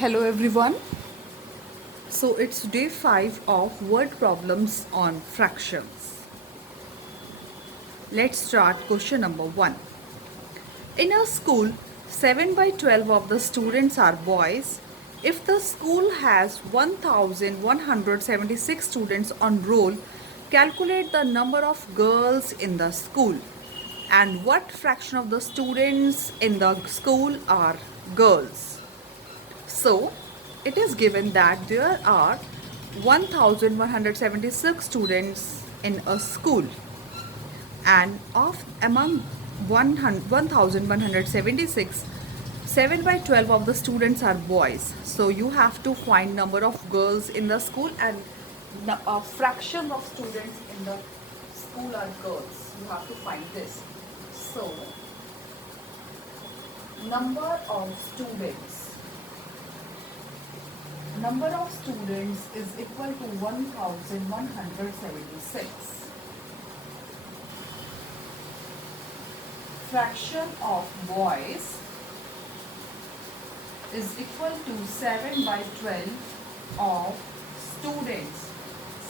Hello everyone. So it's day 5 of word problems on fractions. Let's start question number 1. In a school, 7 by 12 of the students are boys. If the school has 1176 students on roll, calculate the number of girls in the school and what fraction of the students in the school are girls. So, it is given that there are 1176 students in a school, and of among 1176, 7 by 12 of the students are boys. So you have to find number of girls in the school and a fraction of students in the school are girls. You have to find this. So number of students. Number of students is equal to 1176. Fraction of boys is equal to 7 by 12 of students.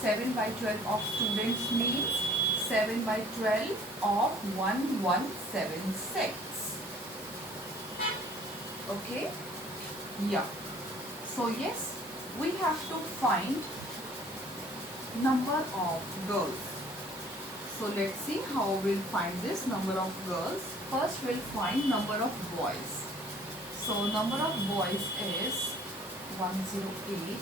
7 by 12 of students means 7 by 12 of 1176. Okay? Yeah. So yes, we have to find number of girls. So let's see how we'll find this number of girls. First we'll find number of boys. So number of boys is 108.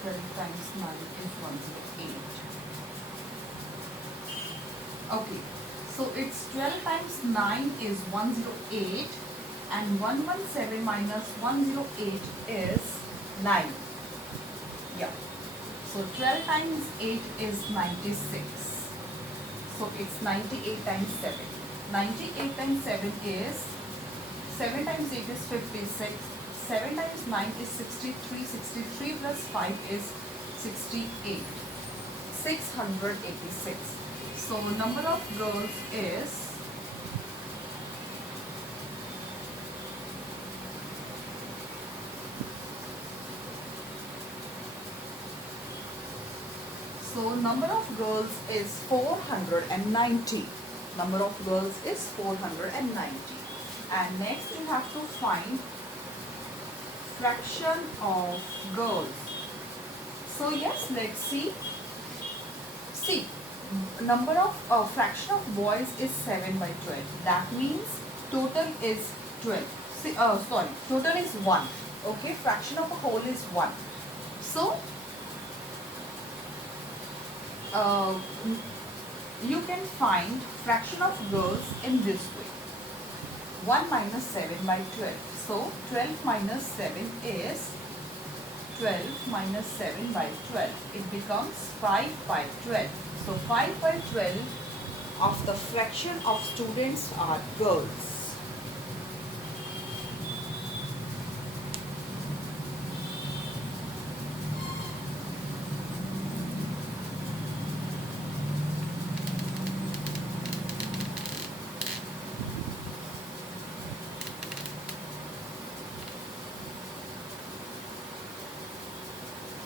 12 times 9 is 108. Okay. So it's 12 times 9 is 108. And 117 minus 108 is 9. Yeah. So 12 times 8 is 96. So it's 98 times 7. 98 times 7 is 7 times 8 is 56. 7 times 9 is 63. 63 plus 5 is 68. 686. So number of girls is So number of girls is 490. Number of girls is 490. And next you have to find fraction of girls. So yes, let's see. See, number of fraction of boys is 7 by 12. That means total is 12. See, total is 1. Okay, fraction of a whole is 1. So you can find fraction of girls in this way. 1 minus 7 by 12. So 12 minus 7 is 12 minus 7 by 12. It becomes 5 by 12. So 5 by 12 of the fraction of students are girls.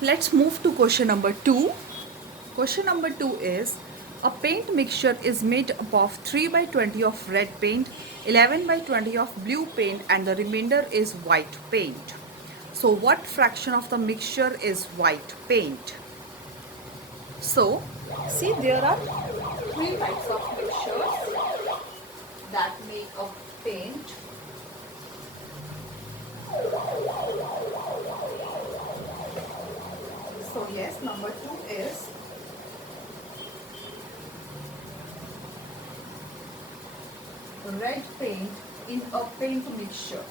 Let's move to question number 2. Question number 2 is, a paint mixture is made up of 3 by 20 of red paint, 11 by 20 of blue paint, and the remainder is white paint. So what fraction of the mixture is white paint? So see, there are 3 types of mixtures that make up paint. So yes, number 2 is red paint in a paint mixture.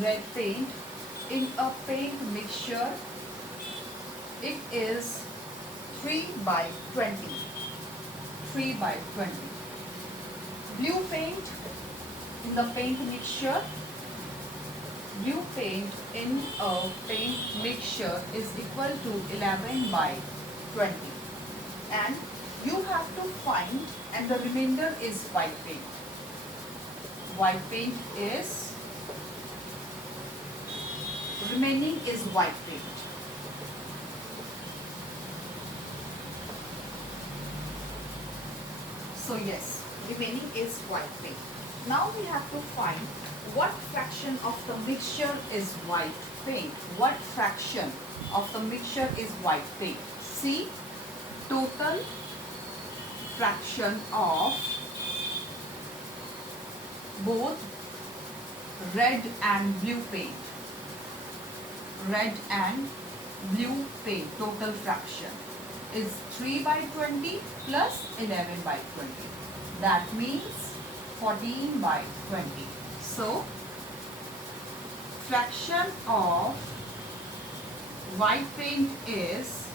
Red paint in a paint mixture, it is 3 by 20. 3 by 20. Blue paint in the paint mixture. Blue paint in a paint mixture is equal to 11 by 20. And you have to find, and the remainder is white paint. White paint is remaining is white paint. So yes, remaining is white paint. Now we have to find what fraction of the mixture is white paint. What fraction of the mixture is white paint? See, total fraction of both red and blue paint. Red and blue paint total fraction is 3 by 20 plus 11 by 20. That means 14 by 20. So, fraction of white paint is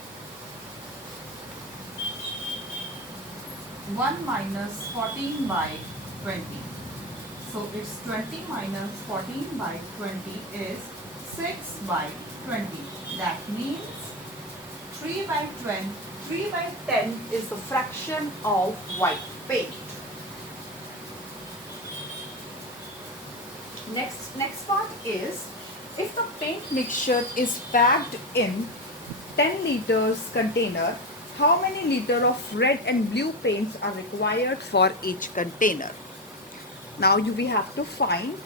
1 minus 14 by 20. So, it's 20 minus 14 by 20 is 6 by 20. That means 3 by 20, 3 by 10 is the fraction of white paint. Next part is, if the paint mixture is packed in 10 liters container, how many liters of red and blue paints are required for each container? Now we have to find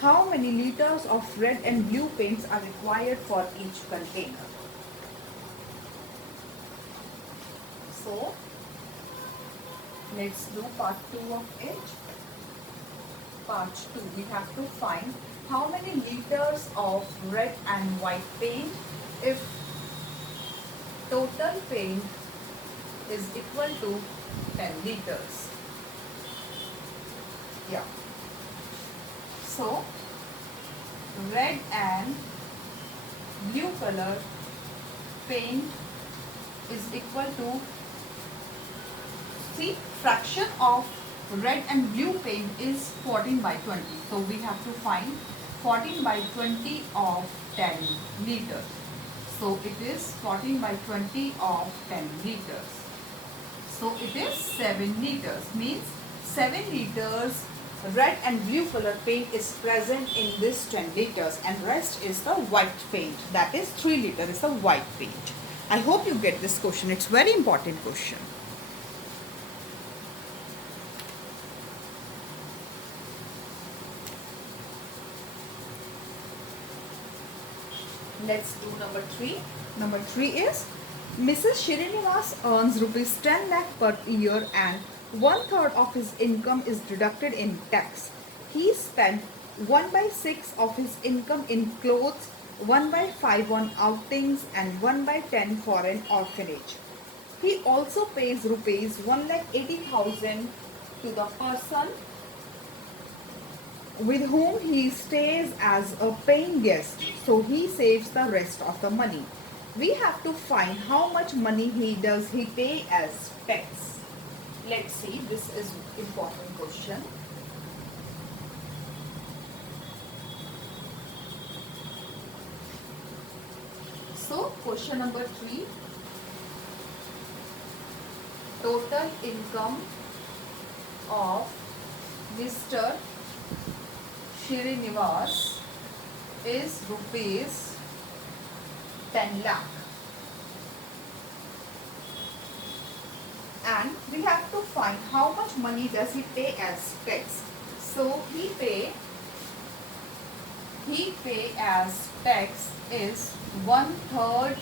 how many liters of red and blue paints are required for each container. So, let's do part 2 of it. Part 2, we have to find how many liters of red and white paint if total paint is equal to 10 liters. Yeah. So, red and blue color paint is equal to, see, fraction of red and blue paint is 14 by 20. So, we have to find 14 by 20 of 10 liters. So, it is 14 by 20 of 10 liters. So, it is 7 liters, means 7 liters red and blue color paint is present in this 10 liters, and rest is the white paint, that is 3 liters is the white paint. I hope you get this question. It's very important question. Let's do number 3. Number 3 is, Mrs. Srinivas earns rupees 10 lakh per year and 1/3 of his income is deducted in tax. He spent 1 by 6 of his income in clothes, 1 by 5 on outings and 1 by 10 for an orphanage. He also pays rupees 1,80,000 to the person with whom he stays as a paying guest, so he saves the rest of the money. We have to find how much money he pay as tax. Let's see, this is important question. So, question number 3. Total income of Mr. Srinivas is rupees 10 lakh. And we have to find how much money does he pay as tax. So he pay as tax is 1/3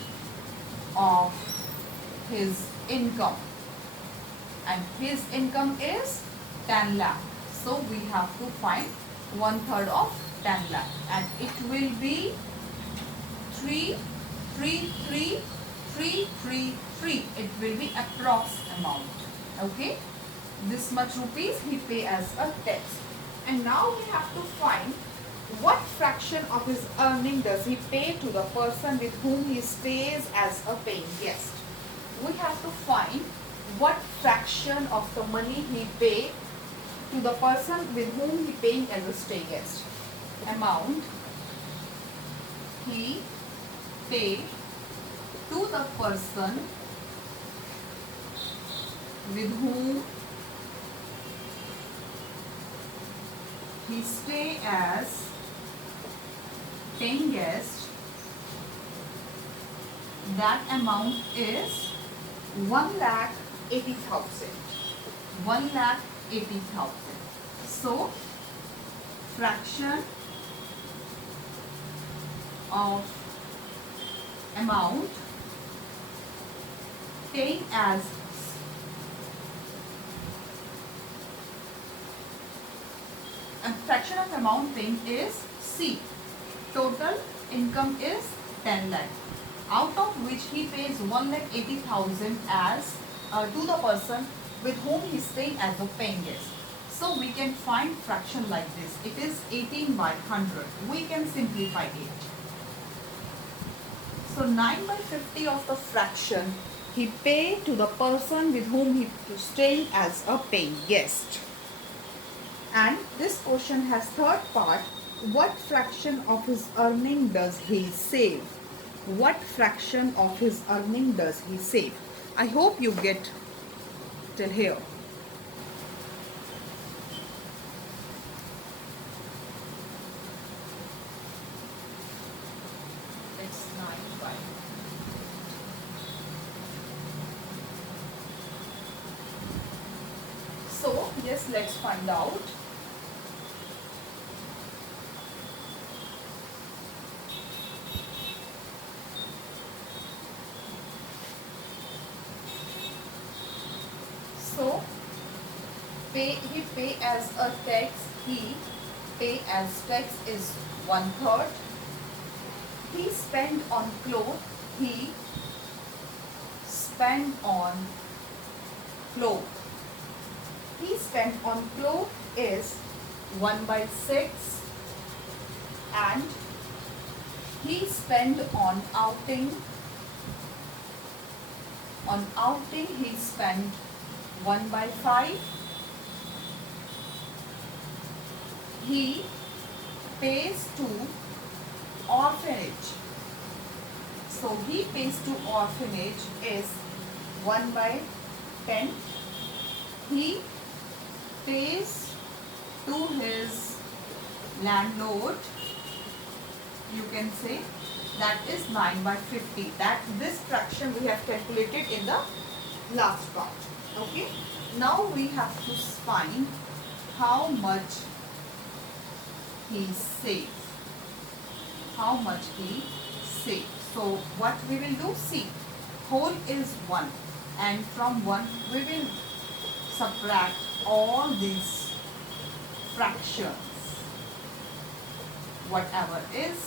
of his income, and his income is 10 lakh. So we have to find 1/3 of 10 lakh, and it will be 3,333. It will be approx amount. Okay, this much rupees he pay as a tax. And now we have to find what fraction of his earning does he pay to the person with whom he stays as a paying guest. We have to find what fraction of the money he pay to the person with whom he paying as a stay guest. Amount he pay to the person with whom he stay as paying guest That amount is 1,80,000. 1,80,000. So fraction of amount paying as fraction of amount paying is C. Total income is 10 lakh, out of which he pays 1,80,000 as to the person with whom he is staying as a paying guest. So we can find fraction like this. It is 18 by 100. We can simplify it. So 9 by 50 of the fraction he paid to the person with whom he is staying as a paying guest. And this question has third part. What fraction of his earning does he save? What fraction of his earning does he save? I hope you get till here. It's 9 by. So yes, let's find out. So he pay as a tax. He pay as tax is 1/3. He spend on clothes. He spend on clothes. He spent on clothes is 1/6, and he spent on outing. On outing he spent 1/5. He pays to orphanage. So he pays to orphanage is 1/10. He pays to his landlord, you can say, that is 9 by 50. That this fraction we have calculated in the last part. Okay. Now we have to find how much he saves. How much he saves. So what we will do? See, whole is 1, and from 1 we will subtract all these fractions, whatever is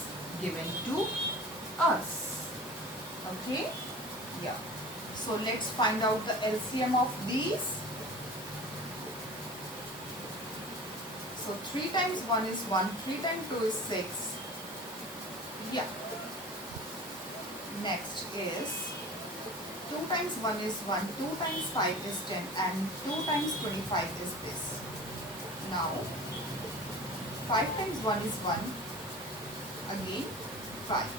given to us. Okay. Yeah. So let's find out the LCM of these. So 3 times 1 is 1, 3 times 2 is 6. Yeah. Next is 2 times 1 is 1, 2 times 5 is 10, and 2 times 25 is this. Now 5 times 1 is 1, again 5.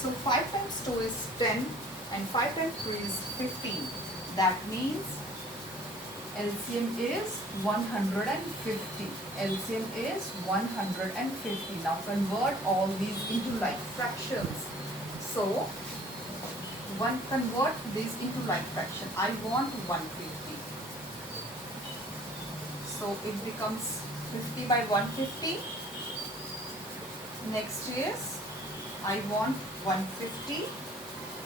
So 5 times 2 is 10, and 5 times 3 is 15. That means LCM is 150. LCM is 150. Now convert all these into like fractions. So convert these into like fraction. I want 150. So it becomes 50 by 150. Next is I want 150.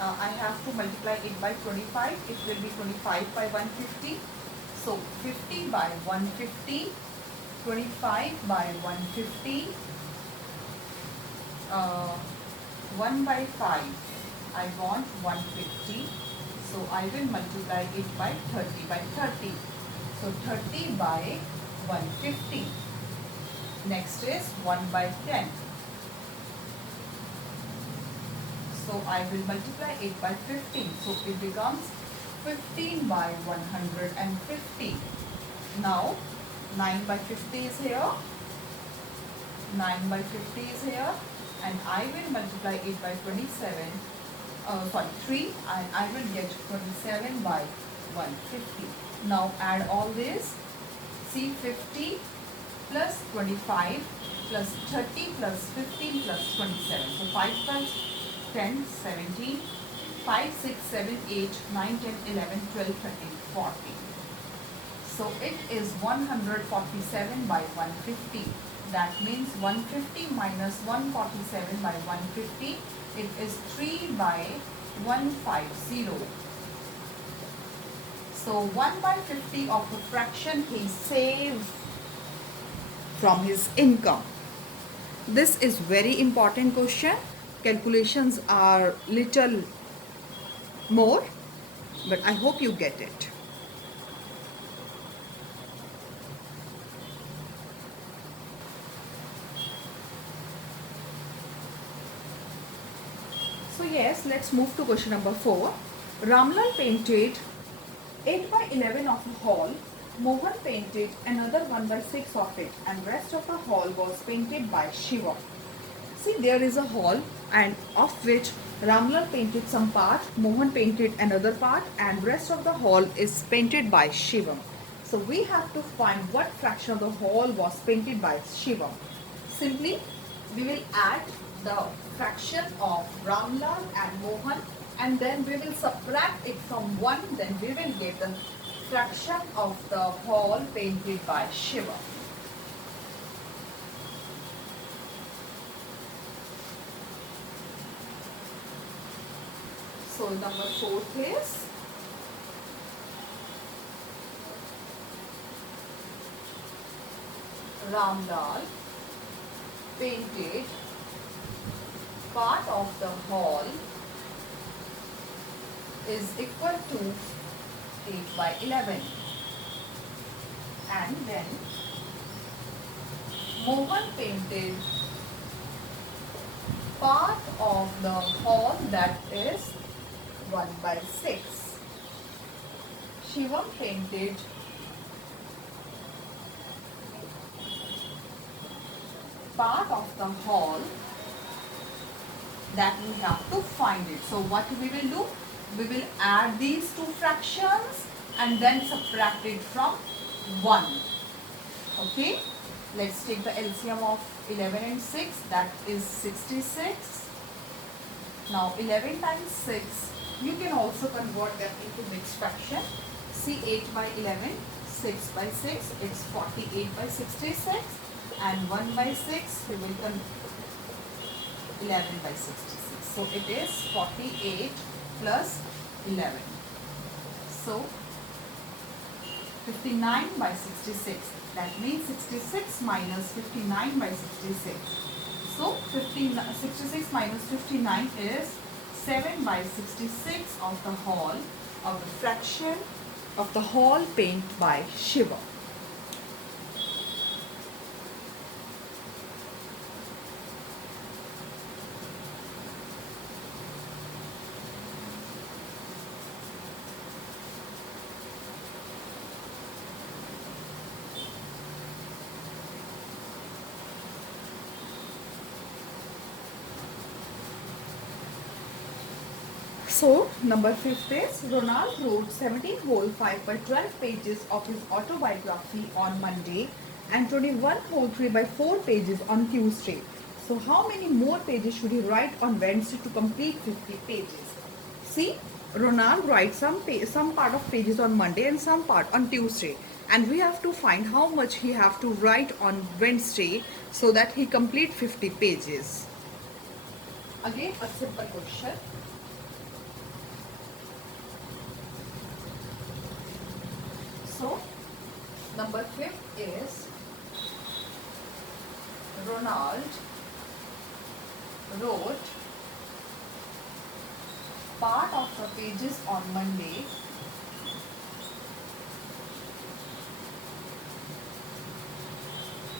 I have to multiply it by 25. It will be 25 by 150. So 50 by 150, 25 by 150, 1 by 5. I want 150. So I will multiply it by 30 by 30. So 30 by 150. Next is 1 by 10. So I will multiply it by 15. So it becomes 15 by 150. Now 9 by 50 is here. 9 by 50 is here. And I will multiply it by 3, and I will get 27 by 150. Now add all this. See, 50 plus 25 plus 30 plus 15 plus 27. So 5 times 10, 17, 5, 6, 7, 8, 9, 10, 11, 12, 13, 14. So it is 147 by 150. That means 150 minus 147 by 150. It is 3 by 150. So 1 by 50 of the fraction he saved from his income. This is very important question. Calculations are little more, but I hope you get it. So yes, let's move to question number 4. Ramlal painted 8 by 11 of the hall. Mohan painted another 1 by 6 of it, and rest of the hall was painted by Shiva. See, there is a hall, and of which Ramlal painted some part, Mohan painted another part, and rest of the hall is painted by Shivam. So we have to find what fraction of the hall was painted by Shivam. Simply, we will add the fraction of Ramlal and Mohan, and then we will subtract it from 1, then we will get the fraction of the hall painted by Shiva. So number 4th is Ramlal painted part of the hall is equal to 8 by 11, and then Mohan painted part of the hall that is 1 by 6. Shivam painted part of the hall that we have to find it. So what we will do? We will add these two fractions and then subtract it from 1. Okay? Let's take the LCM of 11 and 6, that is 66. Now 11 times 6, you can also convert them into mixed fraction. See, 8 by 11, 6 by 6, it's 48 by 66, and 1 by 6, we will convert 11 by 66. So it is 48 plus 11. So 59 by 66. That means 66 minus 59 by 66. So 66 minus 59 is 7 by 66 of the hall, of the fraction of the hall painted by Shiva. So, number 5th is Ronald wrote 17 whole 5 by 12 pages of his autobiography on Monday and 21 whole 3 by 4 pages on Tuesday. So, how many more pages should he write on Wednesday to complete 50 pages? See, Ronald writes some part of pages on Monday and some part on Tuesday. And we have to find how much he have to write on Wednesday so that he complete 50 pages. Again, a simple question. So, number 5 is Ronald wrote part of the pages on Monday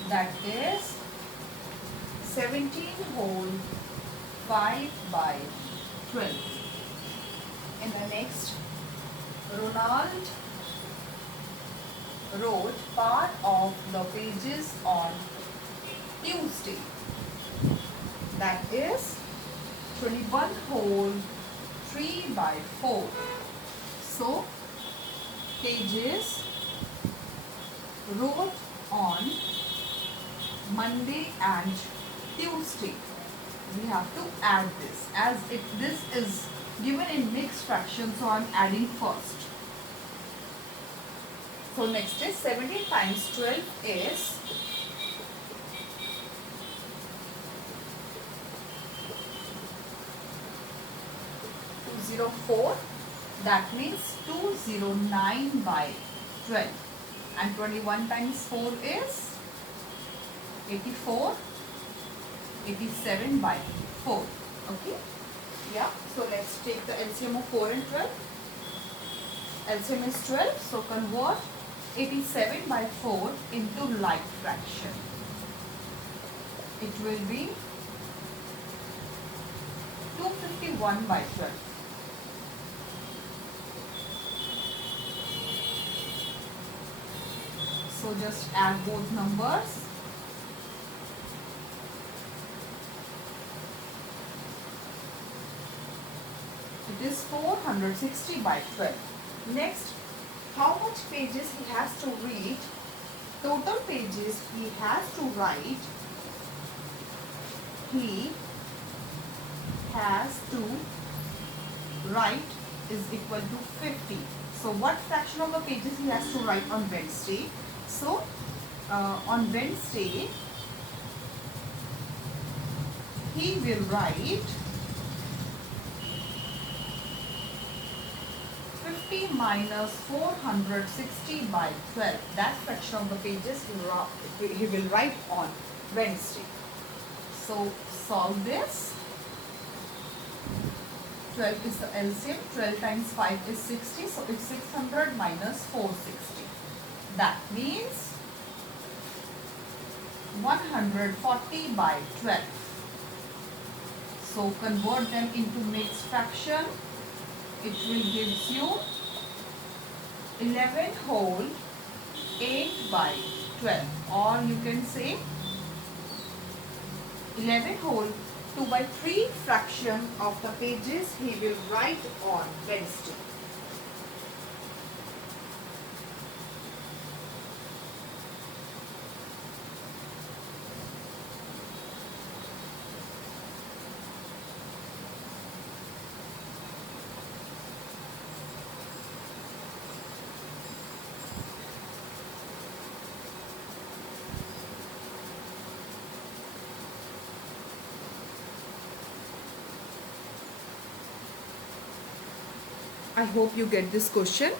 that is 17 whole 5 by 12. In the next, Ronald wrote part of the pages on Tuesday, that is 21 whole 3 by 4. So pages wrote on Monday and Tuesday. We have to add this as this is given in mixed fraction, so I am adding first. So next is 17 times 12 is 204. That means 209 by 12. And 21 times 4 is 84. 87 by 4. Okay. Yeah. So let's take the LCM of 4 and 12. LCM is 12. So convert 87 by 4 into like fraction. It will be 251 by 12. So just add both numbers. It is 460 by 12. Next, how much pages he has to read? Total pages he has to write. He has to write is equal to 50. So what fraction of the pages he has to write on Wednesday? So on Wednesday he will write 50 minus 460 by 12. That fraction of the pages he will write on Wednesday. So solve this. 12 is the LCM. 12 times 5 is 60. So it's 600 minus 460. That means 140 by 12. So convert them into mixed fraction. It will give you 11 whole 8 by 12, or you can say 11 whole 2 by 3 fraction of the pages he will write on Wednesday. I hope you get this question.